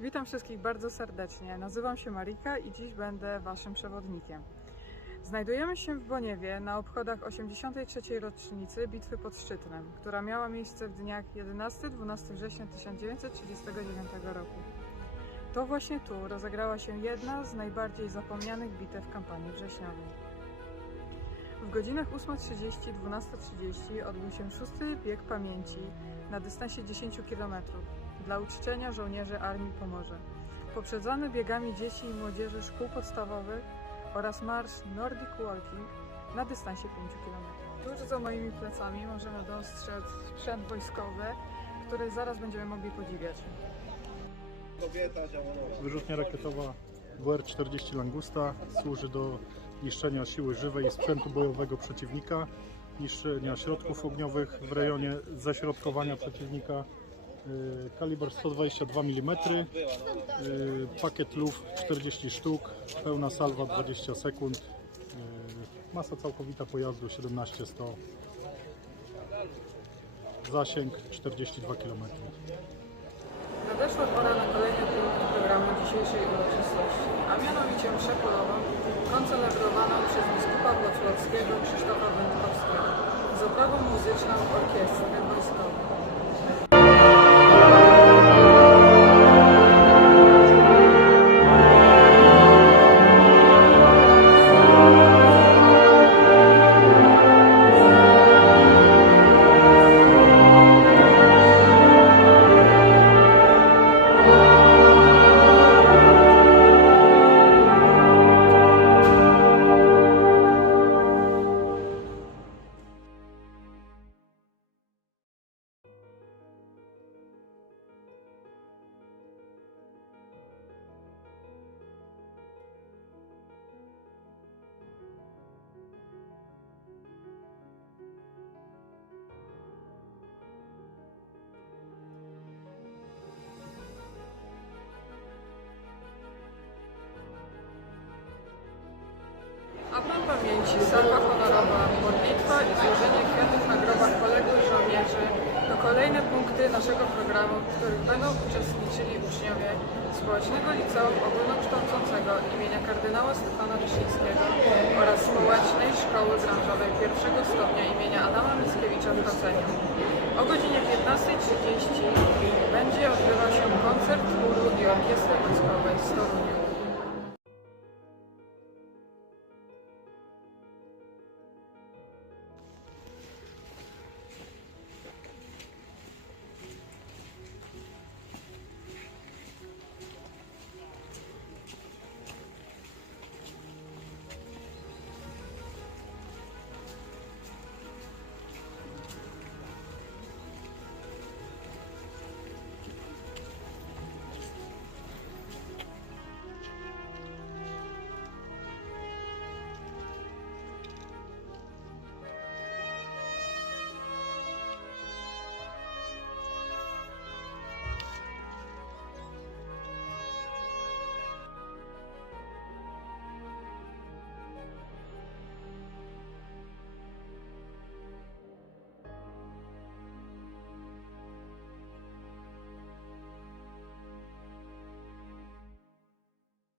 Witam wszystkich bardzo serdecznie. Nazywam się Marika i dziś będę Waszym przewodnikiem. Znajdujemy się w Boniewie na obchodach 83. rocznicy Bitwy pod Szczytnem, która miała miejsce w dniach 11-12 września 1939 roku. To właśnie tu rozegrała się jedna z najbardziej zapomnianych bitew kampanii wrześniowej. W godzinach 8.30-12.30 odbył się szósty bieg pamięci na dystansie 10 km dla uczczenia żołnierzy Armii Pomorze, poprzedzany biegami dzieci i młodzieży szkół podstawowych oraz marsz Nordic Walking na dystansie 5 km. Tuż za moimi plecami możemy dostrzec sprzęt wojskowy, który zaraz będziemy mogli podziwiać. Wyrzutnia rakietowa WR-40 Langusta służy do niszczenia siły żywej i sprzętu bojowego przeciwnika, niszczenia środków ogniowych w rejonie ześrodkowania przeciwnika. Yy, Kaliber 122 mm, yy, pakiet luf 40 sztuk, pełna salwa 20 sekund, yy, masa całkowita pojazdu 17100, zasięg 42 km. Nadeszła pora na kolejny punkt programu dzisiejszej uroczystości, a mianowicie mszę polową koncelebrowaną przez biskupa włocławskiego Krzysztofa Wędkowskiego z oprawą muzyczną orkiestry wojskowej. Pamięci, salwa honorowa, modlitwa i złożenie kwiatów na grobach poległych żołnierzy to kolejne punkty naszego programu, w których będą uczestniczyli uczniowie Społecznego Liceum Ogólnokształcącego imienia kardynała Stefana Wyszyńskiego oraz Społecznej Szkoły Branżowej pierwszego stopnia imienia Adama Mickiewicza w Wrocławiu. O godzinie 15.30 będzie odbywał się koncert chóru i orkiestry wojskowej z Toruniu.